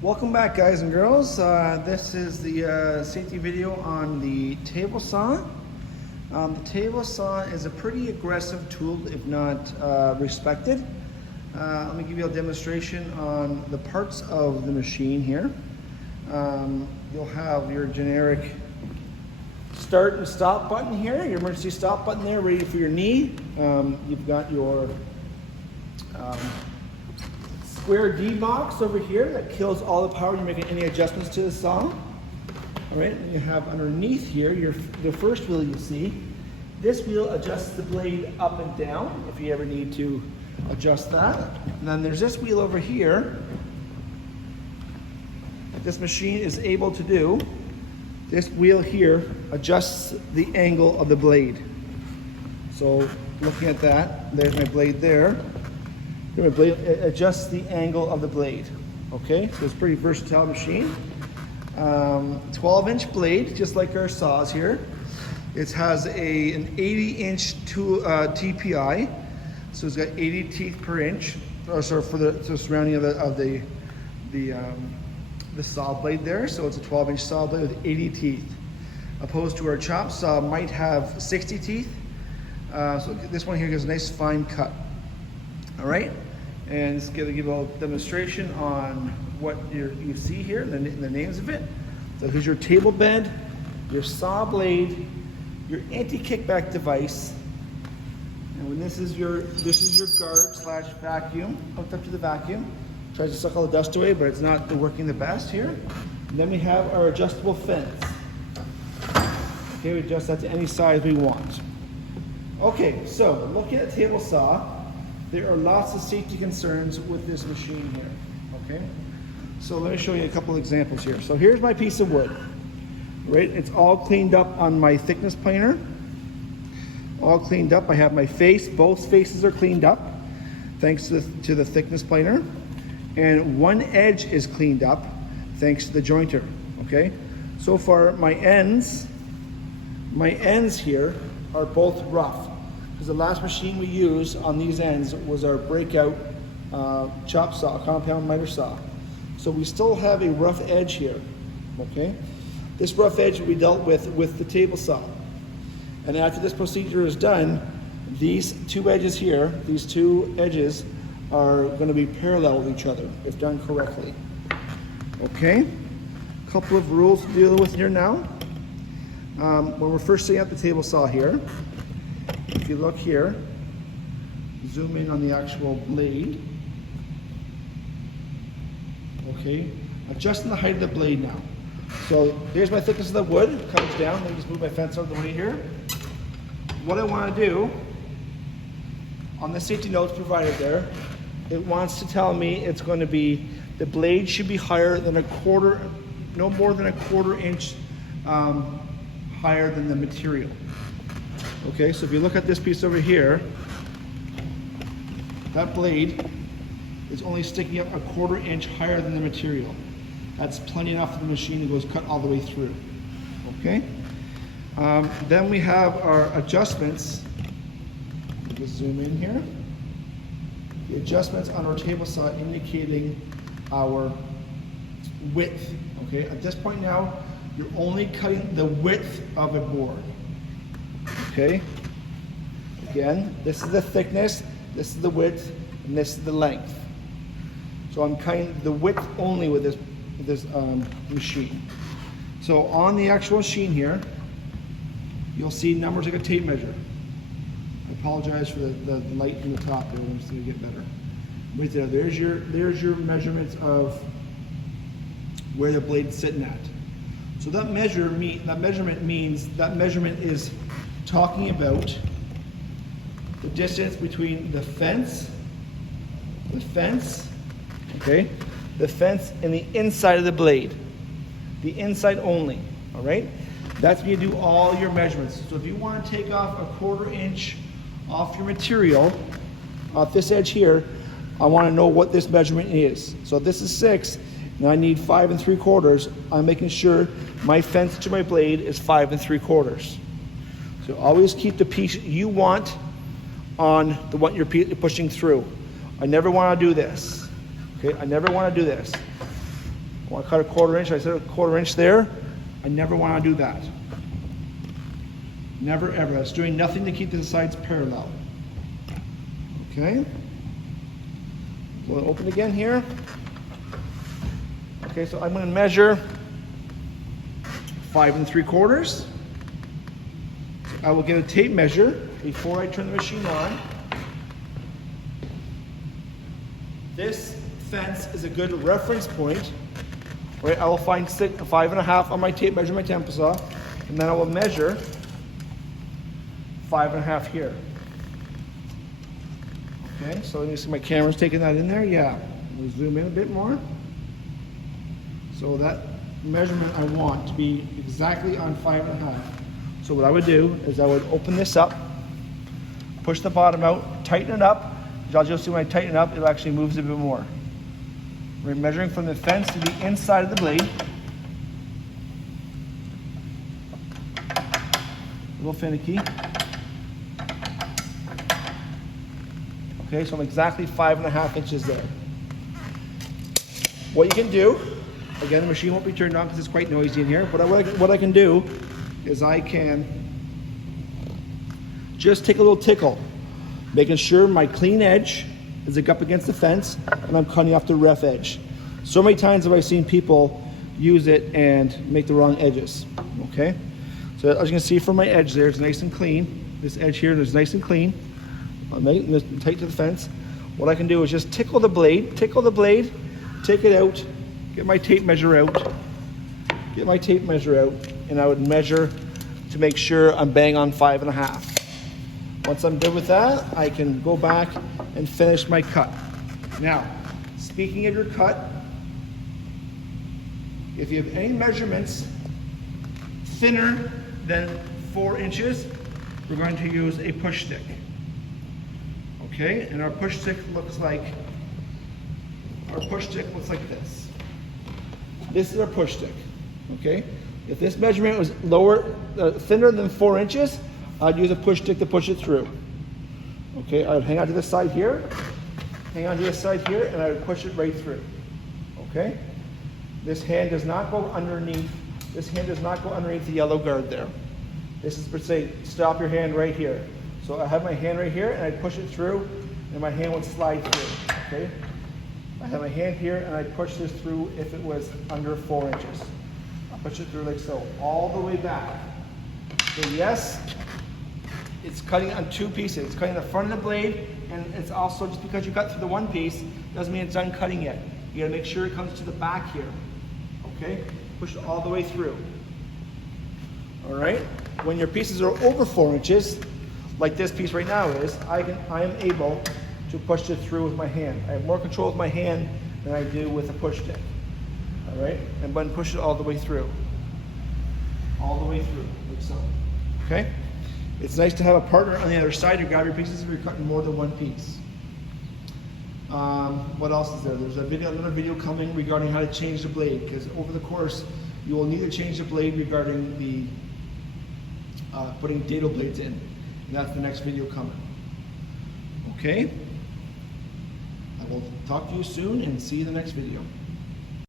Welcome back, guys and girls. This is the safety video on the table saw. The table saw is a pretty aggressive tool, if not respected. Let me give you a demonstration on the parts of the machine here. You'll have your generic start and stop button here, your emergency stop button there, ready for your knee. You've got your square D box over here that kills all the power. You're making any adjustments to the saw. All right, and you have underneath here the first wheel you see. This wheel adjusts the blade up and down if you ever need to adjust that. And then there's this wheel over here that this machine is able to do. This wheel here adjusts the angle of the blade. So looking at that, there's my blade there. My blade adjusts the angle of the blade. Okay, so it's a pretty versatile machine. 12-inch blade, just like our saws here. It has an 80-inch TPI, so it's got 80 teeth per inch. Or sorry, for the surrounding of the saw blade there. So it's a 12-inch saw blade with 80 teeth, opposed to our chop saw might have 60 teeth. So this one here gives a nice fine cut. All right, and it's going to give a little demonstration on what you see here, the names of it. So here's your table bed, your saw blade, your anti-kickback device, and when this is your guard / vacuum hooked up to the vacuum. Tries to suck all the dust away, but it's not working the best here. And then we have our adjustable fence. Okay, we adjust that to any size we want. Okay, so looking at a table saw, there are lots of safety concerns with this machine here, okay? So let me show you a couple examples here. So here's my piece of wood, right? It's all cleaned up on my thickness planer. All cleaned up. I have my face, both faces are cleaned up, thanks to the thickness planer. And one edge is cleaned up, thanks to the jointer, okay? So far, my ends here are both rough. Because the last machine we used on these ends was our breakout chop saw, compound miter saw. So we still have a rough edge here, okay? This rough edge will be dealt with the table saw. And after this procedure is done, these two edges here, these two edges are going to be parallel with each other if done correctly. Okay? A couple of rules to deal with here now. When we're first setting up the table saw here, if you look here, zoom in on the actual blade. Okay, adjusting the height of the blade now. So here's my thickness of the wood, it comes down. Let me just move my fence out of the way here. What I want to do, on the safety notes provided there, it wants to tell me it's going to be, the blade should be higher than no more than a quarter inch higher than the material. Okay, so if you look at this piece over here, that blade is only sticking up a quarter inch higher than the material. That's plenty enough for the machine to go cut all the way through. Okay, then we have our adjustments. Just zoom in here. The adjustments on our table saw indicating our width. Okay, at this point now, you're only cutting the width of a board. Okay, again, this is the thickness, this is the width, and this is the length. So I'm cutting the width only with this machine. So on the actual machine here, you'll see numbers like a tape measure. I apologize for the light in the top there. I'm just going to get better. Right there. There's your measurements of where the blade's sitting at. So that measurement means that measurement is talking about the distance between the fence, okay, the fence and the inside of the blade, the inside only. All right. That's when you do all your measurements. So if you want to take off a quarter inch off your material, off this edge here, I want to know what this measurement is. So if this is 6, and I need 5 3/4, I'm making sure my fence to my blade is 5 3/4. So always keep the piece you want on the one you're pushing through. I never want to do this. Okay, I never want to do this. I want to cut a 1/4 inch. I said a 1/4 inch there. I never want to do that. Never ever. That's doing nothing to keep the sides parallel. Okay. We'll open again here. Okay, so I'm going to measure 5 3/4. I will get a tape measure before I turn the machine on. This fence is a good reference point. Right, I will find 5.5 on my tape measure, my tempo saw, and then I will measure 5.5 here. Okay, so let me see, my camera's taking that in there. Yeah, we'll zoom in a bit more. So that measurement I want to be exactly on 5.5. So what I would do is I would open this up, push the bottom out, tighten it up. As you'll see when I tighten it up, it actually moves a bit more. We're measuring from the fence to the inside of the blade. A little finicky. Okay, so I'm exactly 5.5 inches there. What you can do, again, the machine won't be turned on because it's quite noisy in here, but what I can do is I can just take a little tickle, making sure my clean edge is up against the fence and I'm cutting off the rough edge. So many times have I seen people use it and make the wrong edges, okay? So as you can see from my edge there, it's nice and clean. This edge here is nice and clean. I'm making this tight to the fence. What I can do is just tickle the blade, take it out, get my tape measure out, and I would measure to make sure I'm bang on 5.5. Once I'm good with that, I can go back and finish my cut. Now, speaking of your cut, if you have any measurements thinner than 4 inches, we're going to use a push stick. Okay, and our push stick looks like this. This is our push stick. Okay, if this measurement was thinner than 4 inches, I'd use a push stick to push it through. Okay, I'd hang on to this side here, and I would push it right through. Okay, this hand does not go underneath. This hand does not go underneath the yellow guard there. This is per se, stop your hand right here. So I have my hand right here, and I'd push it through, and my hand would slide through. Okay, I have my hand here, and I'd push this through if it was under 4 inches. I'll push it through like so, all the way back. So yes, it's cutting on 2 pieces. It's cutting the front of the blade, and it's also, just because you cut through the 1 piece doesn't mean it's done cutting yet. You gotta make sure it comes to the back here. Okay? Push it all the way through. All right? When your pieces are over 4 inches, like this piece right now is, I am able to push it through with my hand. I have more control with my hand than I do with a push stick. All right? And then push it all the way through. All the way through, like so. Okay? It's nice to have a partner on the other side to grab your pieces if you're cutting more than 1 piece. What else is there? There's another video coming regarding how to change the blade, because over the course you will need to change the blade regarding the putting dado blades in. And that's the next video coming. Okay? I will talk to you soon and see you in the next video.